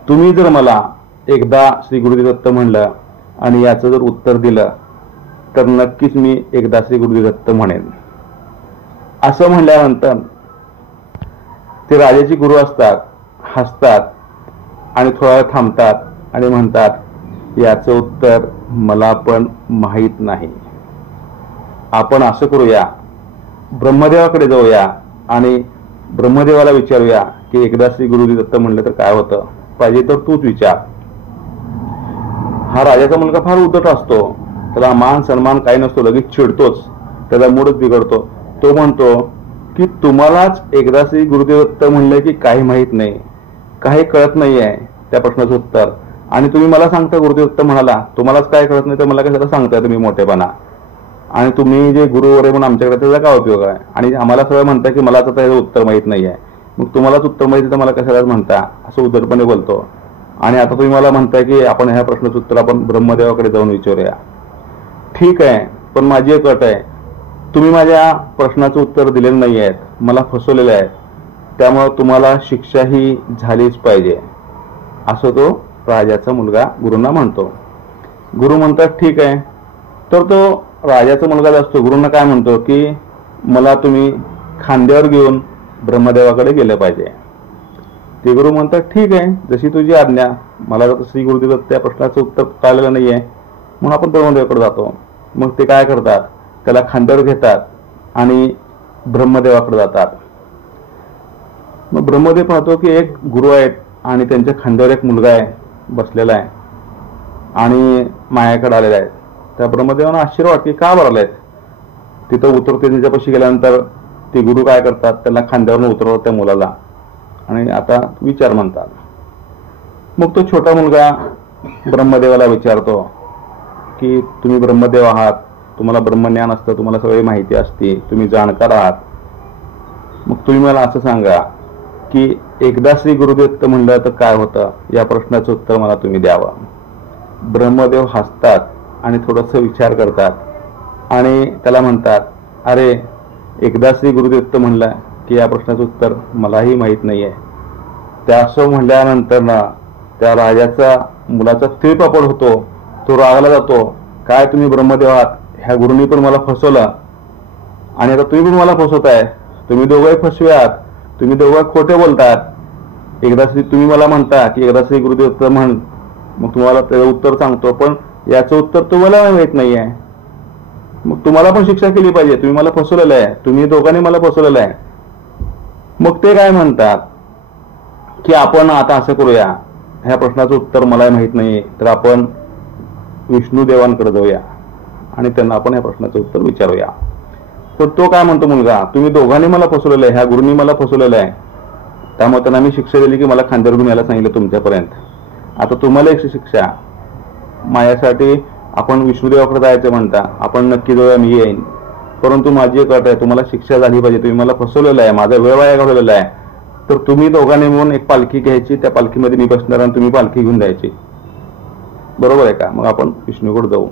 तुम्ही जर मला एकदा श्री गुरुदत्त म्हणलं आणि याचं जर उत्तर दिलं तर नक्कीच मी एकदा श्री गुरुदत्त म्हणेन. असं म्हणल्यानंतर ते राजाची गुरु असतात, हसतात आणि थोडा वेळ थांबतात आणि म्हणतात, याचं उत्तर मला पण माहीत नाही. आपण असं करूया, ब्रह्मदेवाकडे जाऊया आणि ब्रह्मदेवाला विचारूया की एकदा श्री गुरुदत्त म्हणलं तर काय होतं, पाहिजे तर तूच विचार. हा राजाचा मुलगा फार उद्धट असतो, त्याला मान सन्मान काही नसतो, लगेच चिडतोच, त्याचा मूडच बिघडतो. तो म्हणतो की तुम्हालाच एकदा श्री गुरुदत्त म्हणलं की काही माहीत नाही, काही कळत नाहीये त्या प्रश्नाचं उत्तर, आणि तुम्ही मला सांगता गुरुदत्त म्हणाला, तुम्हालाच काय कळत नाही तर मला कशाला सांगताय तुम्ही मोठेपणा, आणि तुम्ही जे गुरु वगैरे म्हणून आमच्याकडे त्याचा काय उपयोग आहे, आणि आम्हाला सगळं म्हणता की मलाच आता याचं उत्तर माहीत नाही आहे, मग तुम्हालाच उत्तर माहिती तर मला कशालाच म्हणता, असं उद्धटपणे बोलतो. आणि आता तुम्ही मला म्हणताय की आपण ह्या प्रश्नाचं उत्तर आपण ब्रह्मदेवाकडे जाऊन विचारूया. ठीक आहे, पण माझी एक अट आहे, तुम्ही माझ्या प्रश्नाचं उत्तर दिलेलं नाही आहेत, मला फसवलेलं आहे, त्यामुळे तुम्हाला शिक्षा ही झालीच पाहिजे, असं तो राजाचा मुलगा गुरूंना म्हणतो. गुरु म्हणतात ठीक आहे. तर तो राजाचा मुलगा असतो गुरूंना काय म्हणतो की मला तुम्ही खांद्यावर घेऊन ब्रह्मदेवाकडे गेलं पाहिजे. ते गुरु म्हणतात ठीक आहे, जशी तुझी आज्ञा. मला श्री गुरुदेव त्या प्रश्नाचं उत्तर कळलेलं नाहीये, म्हणून आपण ब्रह्मदेवाकडे जातो. मग ते काय करतात, त्याला खांद्यावर घेतात आणि ब्रह्मदेवाकडे जातात. मग ब्रह्मदेव पाहतो की एक गुरु आहेत आणि त्यांच्या खांद्यावर एक मुलगा आहे, बसलेला आहे आणि मायाकडे आलेला आहे. त्या ब्रह्मदेवांना आश्चर्य वाटते, का बरं आलेत. तिथं उतरते, त्याच्यापाशी गेल्यानंतर ते गुरु काय करतात, त्याला खांद्यावरून उतरवतात त्या मुलाला आणि आता विचार म्हणतात. मग तो छोटा मुलगा ब्रह्मदेवाला विचारतो की तुम्ही ब्रह्मदेव आहात, तुम्हाला ब्रह्मज्ञान असतं, तुम्हाला सगळी माहिती असते, तुम्ही जाणकार आहात, मग तुम्ही मला असं सांगा की एकदा श्री गुरुदत्त म्हणलं तर काय होतं, या प्रश्नाचं उत्तर मला तुम्ही द्यावं. ब्रह्मदेव हसतात आणि थोडंसं विचार करतात आणि त्याला म्हणतात, अरे एकदा श्री गुरुदत्त म्हणलं की या प्रश्नाचं उत्तर मलाही माहीत नाहीये. त्या असं म्हणल्यानंतर ना त्या राजाचा मुलाचा तिळपापड होतो, तो रागाला जातो, काय तुम्ही ब्रह्मदेव आहात, ह्या गुरुंनी पण मला फसवलं आणि आता तुम्ही पण मला फसवताय, तुम्ही दोघंही फसवे आहात, तुम्ही दोघं खोटे बोलतात. एकदा श्री तुम्ही मला म्हणता की एकदा श्री गुरुदेव म्हण, मग तुम्हाला त्याचं उत्तर सांगतो, पण याचं उत्तर तुम्हाला माहित नाही आहे, मग तुम्हाला पण शिक्षा केली पाहिजे, तुम्ही मला फसवलेलं आहे, तुम्ही दोघांनी मला फसवलेलं आहे. मग ते काय म्हणतात की आपण आता असं करूया, ह्या प्रश्नाचं उत्तर मला माहित नाही तर आपण विष्णू देवांकडे जाऊया आणि त्यांना आपण या प्रश्नाचं उत्तर विचारूया. पण तो काय म्हणतो मुलगा, तुम्ही दोघांनी मला फसवलेलं आहे, ह्या गुरुंनी मला फसवलेलं आहे, त्यामुळे त्यांना मी शिक्षा दिली की मला खांद्यावर घेऊन यायला सांगितलं तुमच्यापर्यंत. आता तुम्हाला एक शिक्षा, माझ्यासाठी आपण विष्णुदेवाकडे जायचं म्हणता, आपण नक्की जाऊया, मी येईन, परंतु माझी एक अट आहे, तुम्हाला शिक्षा झाली पाहिजे, तुम्ही मला फसवलेलं आहे, माझा वेळ वाया घालवलेला आहे, तर तुम्ही दोघांनी मिळून एक पालखी घ्यायची, त्या पालखीमध्ये मी बसणार आणि तुम्ही पालखी घेऊन जायची, बरोबर आहे का. मग आपण विष्णूकडे जाऊ.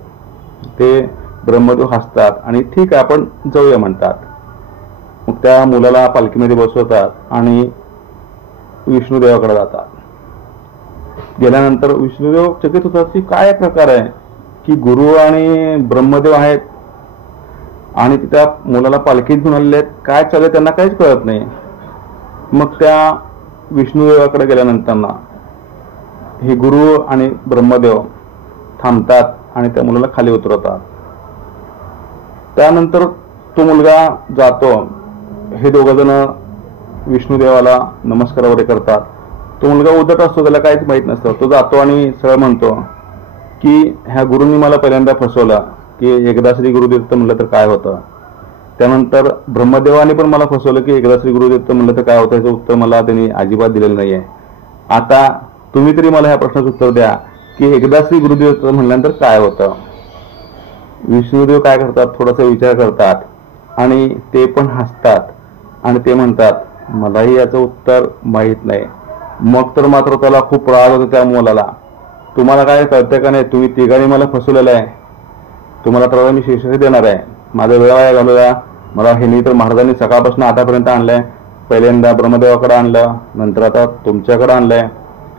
ते ब्रह्मदेव हसतात आणि ठीक आहे आपण जाऊया म्हणतात. मग त्या मुलाला पालखीमध्ये बसवतात आणि विष्णुदेवाकडे जातात. गेल्यानंतर विष्णुदेव चकित होतात की काय प्रकार आहे की गुरु आणि ब्रह्मदेव आहेत आणि त्या मुलाला पालखीत घेऊन आलेले आहेत, काय चाललंय त्यांना काहीच कळत नाही. मग त्या विष्णुदेवाकडे गेल्यानंतर ना हे गुरु आणि ब्रह्मदेव थांबतात आणि त्या मुलाला खाली उतरवतात. त्यानंतर तो मुलगा जातो, हे दोघ जण विष्णुदेवाला नमस्कार वगैरे करतात. तो मुलगा उद्धट असतो, त्याला काहीच माहित नसतं, तो जातो आणि सरळ म्हणतो की ह्या गुरुंनी मला पहिल्यांदा फसवलं की एकदा श्री गुरुदत्त म्हणलं तर काय होतं. त्यानंतर ब्रह्मदेवाने पण मला फसवलं की एकदा श्री गुरुदत्त म्हणलं तर काय होतं, याचं उत्तर मला त्यांनी अजिबात दिलेलं नाहीये. आता तुम्ही तरी मला ह्या प्रश्नाचं उत्तर द्या की एकदा श्री गुरुदत्त म्हणल्यानंतर काय होतं. विष्णुदेव काय करतात, थोडासा विचार करतात आणि ते पण हसतात आणि ते म्हणतात मलाही याचं उत्तर माहीत नाही. मग तर मात्र त्याला खूप राग होतो त्या मुलाला तुम्हाला काय कळतंय का नाही? तुम्ही तिघांनी मला फसवलेलं आहे. तुम्हाला तर मी शिक्षा देणार आहे. माझा वेळ वाया घालवला. मला ह्यांनी तर महाराजांनी सकाळपासून आतापर्यंत आणलंय. पहिल्यांदा ब्रह्मदेवाकडे आणलं, नंतर आता तुमच्याकडे आणलंय,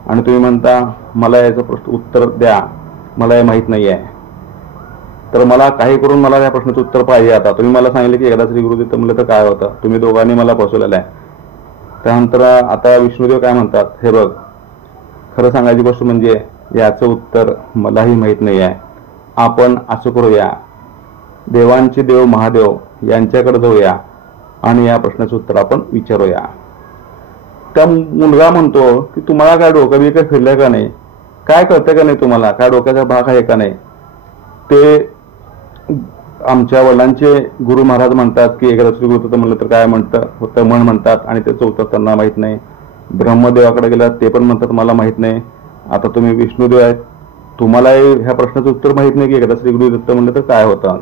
आणि तुम्ही म्हणता मला याचं प्रश्न उत्तर द्या, मला हे माहीत नाही आहे. तर मला काही करून मला या प्रश्नाचं उत्तर पाहिजे. आता तुम्ही मला सांगितलं की एकदा श्री गुरुदत्त म्हणलं तर काय होतं? तुम्ही दोघांनी मला फसवलेलं आहे. त्यानंतर आता विष्णुदेव काय म्हणतात, हे बघ, खरं सांगायची गोष्ट म्हणजे याचं उत्तर मलाही माहीत नाही आहे. आपण असं करूया, देवांचे देव महादेव यांच्याकडे जाऊया आणि या प्रश्नाचं उत्तर आपण विचारूया. त्या मुलगा म्हणतो की तुम्हाला काय डोकं बी काय फिरलंय का नाही? काय कळतंय का नाही तुम्हाला? काय डोक्याचा भाग आहे का नाही? ते आमच्या वडिलांचे गुरु महाराज म्हणतात की एकदा श्री गुरुदत्त म्हणलं तर काय होतं मन म्हणतात, आणि त्याचं उत्तर त्यांना माहीत नाही. ब्रह्मदेवाकडे गेलात ते पण म्हणतात मला माहीत नाही. आता तुम्ही विष्णुदेव आहेत, तुम्हालाही ह्या प्रश्नाचं उत्तर माहीत नाही की एकदा श्री गुरुदत्त म्हणलं तर काय होतं.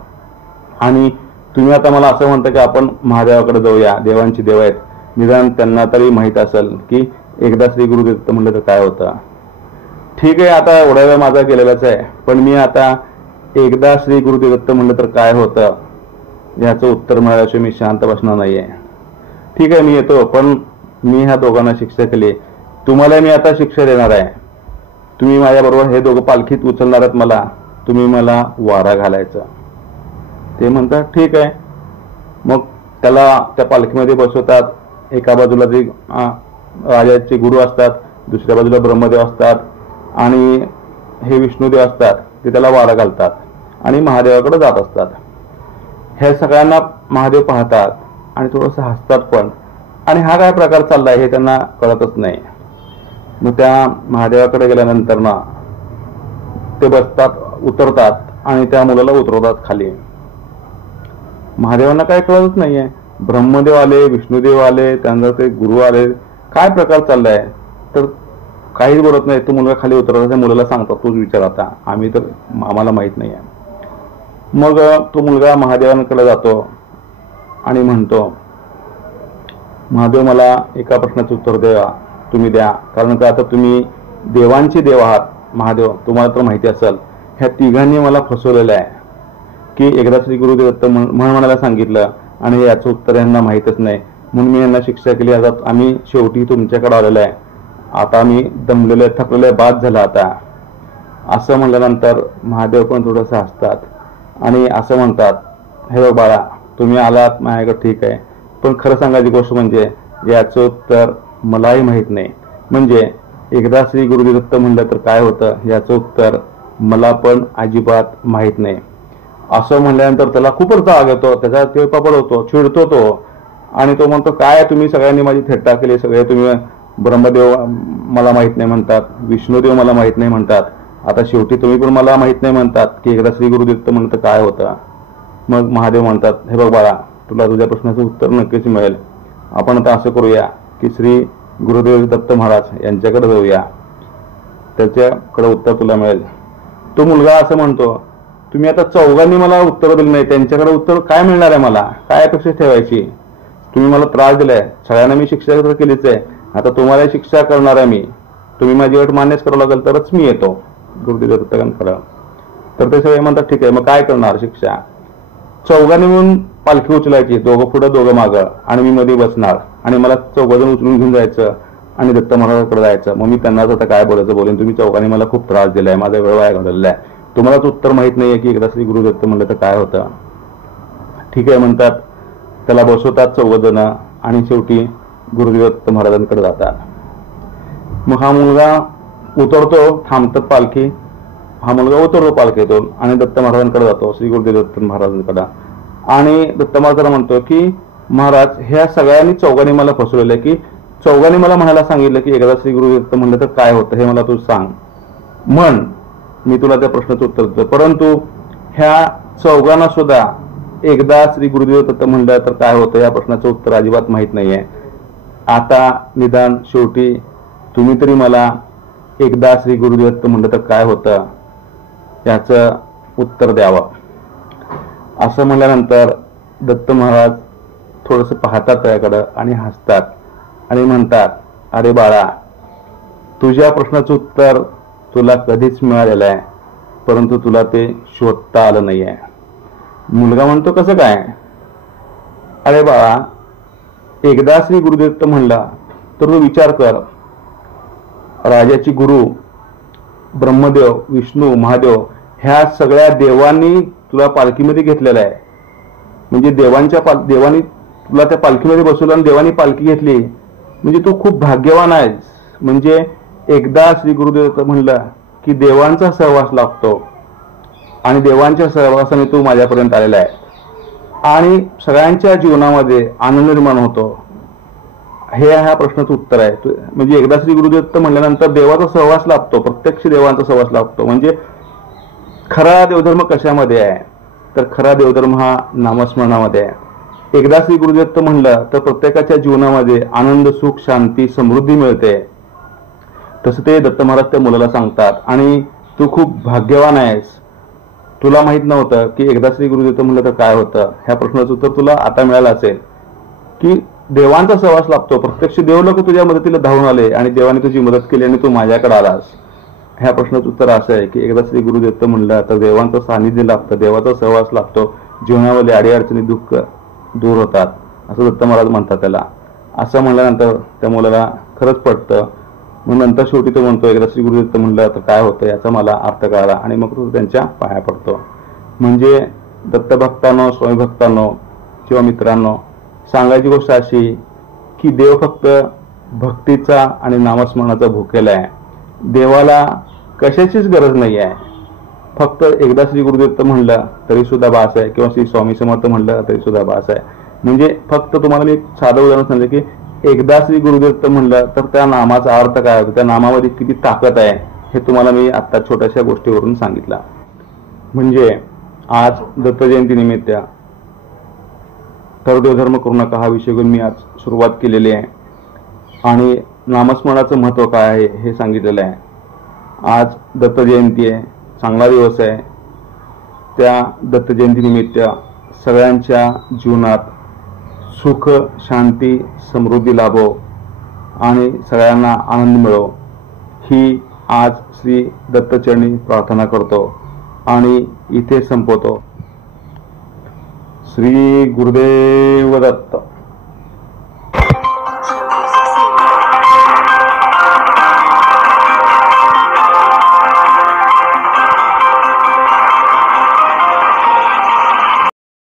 आणि तुम्ही आता मला असं म्हणता की आपण महादेवाकडे जाऊया, देवांची देव आहेत, निदान त्यांना तरी माहीत असेल की एकदा श्री गुरुदत्त म्हणलं तर काय होतं. ठीक आहे, आता एवढा वेळ माझा गेलेलाच आहे, पण मी आता एकदा श्री गुरुदत्त म्हणलं तर काय होतं याचं उत्तर मिळाल्याशिवाय मी शांत बसणार नाहीये. ठीक आहे, मी येतो, पण मी ह्या दोघांना शिक्षा केली, तुम्हाला मी आता शिक्षा देणार आहे. तुम्ही माझ्याबरोबर हे दोघं पालखीत उचलणार आहेत मला, तुम्ही मला वारा घालायचा. ते म्हणतात ठीक आहे. मग त्याला त्या पालखीमध्ये बसवतात. एका बाजूला जे राजाचे गुरु असतात, दुसऱ्या बाजूला ब्रह्मदेव असतात, आणि हे विष्णुदेव असतात, ते त्याला वारा घालतात आणि महादेवाकडे जात असतात. हे सगळ्यांना महादेव पाहतात आणि थोडंसं हसतात पण, आणि हा काय प्रकार चाललाय हे त्यांना कळतच नाही. मग त्या महादेवाकडे गेल्यानंतर ना ते बसतात, उतरतात आणि त्या मुलाला उतरवतात खाली. महादेवांना काय कळतच नाहीये. ब्रह्मदेव आले, विष्णुदेव आले, त्यांना ते गुरु आले, काय प्रकार चाललाय तर काहीच बोलत नाही. तो मुलगा खाली उतरवला. त्या मुलाला सांगतात तूच विचार, आता आम्ही तर आम्हाला माहित नाही आहे. मग तो मुलगा महादेवांकडे जातो आणि म्हणतो, महादेव मला एका प्रश्नाचं उत्तर तुम्ही द्या, कारण का आता तुम्ही देवांचे देव आहात. महादेव, तुम्हाला तर माहिती असेल ह्या तिघांनी मला फसवलेलं आहे की एकदा श्री गुरुदत्त म्हणायला सांगितलं आणि याचं उत्तर यांना माहीतच नाही, म्हणून मी यांना शिक्षा केली. आता आम्ही शेवटी तुमच्याकडे आलेलो आहे, आता आम्ही दमलेलो आहे, थकलेलो आहे, बाद झाला आता. असं म्हणल्यानंतर महादेव पण थोडंसं हसतात आणि असं म्हणतात, हे बघ बाळा, तुम्ही आलात माझ्याकडे ठीक आहे, पण खरं सांगायची गोष्ट म्हणजे याचं उत्तर मलाही माहीत नाही. म्हणजे एकदा श्री गुरुदत्त म्हणलं तर काय होतं याचं उत्तर मला पण अजिबात माहीत नाही. असं म्हणल्यानंतर त्याला खूपच राग येतो, त्याचा तिळपापड होतो, चिडतो तो, आणि तो म्हणतो काय तुम्ही सगळ्यांनी माझी थट्टा केली, सगळे तुम्ही ब्रह्मदेव मला माहीत नाही म्हणतात, विष्णुदेव मला माहीत नाही म्हणतात, आता शेवटी तुम्ही पण मला माहीत नाही म्हणतात की एकदा श्री गुरुदत्त म्हणतं काय होतं. मग महादेव म्हणतात, हे बघ बाळा, तुला तुझ्या प्रश्नाचं उत्तर नक्कीच मिळेल. आपण आता असं करूया की श्री गुरुदेव दत्त महाराज यांच्याकडे जाऊया, त्याच्याकडे उत्तर तुला मिळेल. तो मुलगा असं म्हणतो, तुम्ही आता चौघांनी मला उत्तर दिलं नाही, त्यांच्याकडे उत्तर काय मिळणार आहे? मला काय अपेक्षा ठेवायची? तुम्ही मला त्रास दिलाय, सगळ्यांना मी शिक्षा केलीच आहे, आता तुम्हाला शिक्षा करणार आहे मी. तुम्ही माझी अट मान्यच करावं लागेल तरच मी येतो गुरुदेव दत्तांकडे. तर ते सगळे म्हणतात ठीक आहे, मग काय करणार शिक्षा? चौघांनी मिळून पालखी उचलायची, दोघं पुढं दोघं मागं, आणि मी मध्ये बसणार, आणि मला चौघजण उचलून घेऊन जायचं आणि दत्त महाराजांकडे जायचं. मग मी त्यांनाच आता काय बोलायचं बोलेन, तुम्ही चौघांनी मला खूप त्रास दिलाय, माझा वेळ वाया घालवलेला आहे, तुम्हालाच उत्तर माहित नाहीये की एकदा श्री गुरुदत्त म्हणलं तर काय होतं. ठीक आहे म्हणतात, त्याला बसवतात चौघजण आणि शेवटी गुरुदेव दत्त महाराजांकडे जातात. मग हा मुलगा उतरतो, थांबतात पालखी, हा मुलगा उतरतो पालखीतून आणि दत्त महाराजांकडे जातो, श्री गुरुदेव दत्त महाराजांकडे. आणि दत्त महाराजांना म्हणतो की महाराज, ह्या सगळ्यांनी चौघांनी मला फसवलेलं आहे, की चौघांनी मला म्हणायला सांगितलं की एकदा श्री गुरुदत्त म्हणलं तर काय होतं हे मला तू सांग, म्हण, मी तुला त्या प्रश्नाचं उत्तर देतो. परंतु ह्या चौघांना सुद्धा एकदा श्री गुरुदेव दत्त म्हणलं तर काय होतं या प्रश्नाचं उत्तर अजिबात माहीत नाहीये. आता निदान शेवटी तुम्ही तरी मला एकदा श्री गुरुदेव दत्त म्हणलं तर काय होतं याचं उत्तर द्यावं. असं म्हणल्यानंतर दत्त महाराज थोडंसं पाहतात त्याकडं आणि हसतात आणि म्हणतात, अरे बाळा, तुझ्या प्रश्नाचं उत्तर तुला कधीच मिळालेलं आहे, परंतु तुला ते शोधता आलं नाही आहे. मुलगा म्हणतो, कसं काय? अरे बाळा, एकदा श्री गुरुदत्त म्हणला तर तू विचार कर, राजाची गुरु ब्रह्मदेव, विष्णू, महादेव ह्या सगळ्या देवांनी तुला पालखीमध्ये घेतलेला आहे. म्हणजे देवानी तुला त्या पालखीमध्ये बसवलं आणि देवानी पालखी घेतली, म्हणजे तू खूप भाग्यवान आहेस. म्हणजे एकदा श्री गुरुदेव म्हणलं की देवांचा सहवास लागतो आणि देवांच्या सहवासाने तू माझ्यापर्यंत आलेला आहे आणि सगळ्यांच्या जीवनामध्ये आनंद निर्माण होतो. हे ह्या प्रश्नाचं उत्तर आहे. म्हणजे एकदा श्री गुरुदत्त म्हणल्यानंतर देवाचा सहवास लाभतो, प्रत्यक्ष देवांचा सहवास लाभतो. म्हणजे खरा देवधर्म कशामध्ये आहे? तर खरा देवधर्म हा नामस्मरणामध्ये आहे. एकदा श्री गुरुदत्त म्हणलं तर प्रत्येकाच्या जीवनामध्ये आनंद, सुख, शांती, समृद्धी मिळते. तसं ते दत्त महाराज त्या मुलाला सांगतात. आणि तू खूप भाग्यवान आहेस. तुला माहित नव्हतं की एकदा श्री गुरुदत्त म्हणलं तर काय होतं. ह्या प्रश्नाचं उत्तर तुला आता मिळालं असेल की देवांचा सहवास लाभतो. प्रत्यक्ष देव लोक तुझ्या मदतीला धावून आले आणि देवाने तुझी मदत केली आणि तू माझ्याकडे आलास. ह्या प्रश्नाचं उत्तर असं आहे की एकदा श्री गुरुदत्त म्हणलं तर देवांचं सानिध्य लाभतं, देवाचा सहवास लाभतो, जीवनामध्ये अडीअडचणी, दुःख दूर होतात, असं दत्त महाराज म्हणतात त्याला. असं म्हणल्यानंतर त्या मुलाला खरंच पटतं. मग नंतर शेवटी तो म्हणतो, एकदा श्री गुरुदत्त म्हणलं तर काय होतं याचा मला अर्थ कळाला, आणि मग तो त्यांच्या पाया पडतो. म्हणजे दत्तभक्तांनो, स्वामी भक्तांनो किंवा मित्रांनो, सांगायची गोष्ट अशी की देव फक्त भक्तीचा आणि नामस्मरणाचा भुकेला आहे. देवाला कशाचीच गरज नाही आहे. फक्त एकदा श्री गुरुदत्त म्हणलं तरी सुद्धा बास आहे, किंवा श्री स्वामी समर्थ म्हणलं तरी सुद्धा बास आहे. म्हणजे फक्त तुम्हाला मी साधं उदाहरण सांगते की एकदा श्री गुरुदत्त म्हणलं तर त्या नामाचा अर्थ काय होतो, त्या नामामध्ये किती ताकद आहे, हे तुम्हाला मी आता छोट्याशा गोष्टीवरून सांगितलं. म्हणजे आज दत्त जयंती निमित्त तर देवधर्म करू नका हा विषय घेऊन मी आज सुरुवात केलेली आहे आणि नामस्मरणाचं महत्त्व काय आहे हे सांगितलेलं आहे. आज दत्त जयंती आहे, चांगला दिवस आहे. त्या दत्त जयंती निमित्त सगळ्यांच्या जीवनात सुख, शांती, समृद्धी लाभो आणि सगळ्यांना आनंद मिळो, ही आज श्री दत्तचरणी प्रार्थना करतो आणि इथे संपवतो. श्री गुरुदेव दत्त.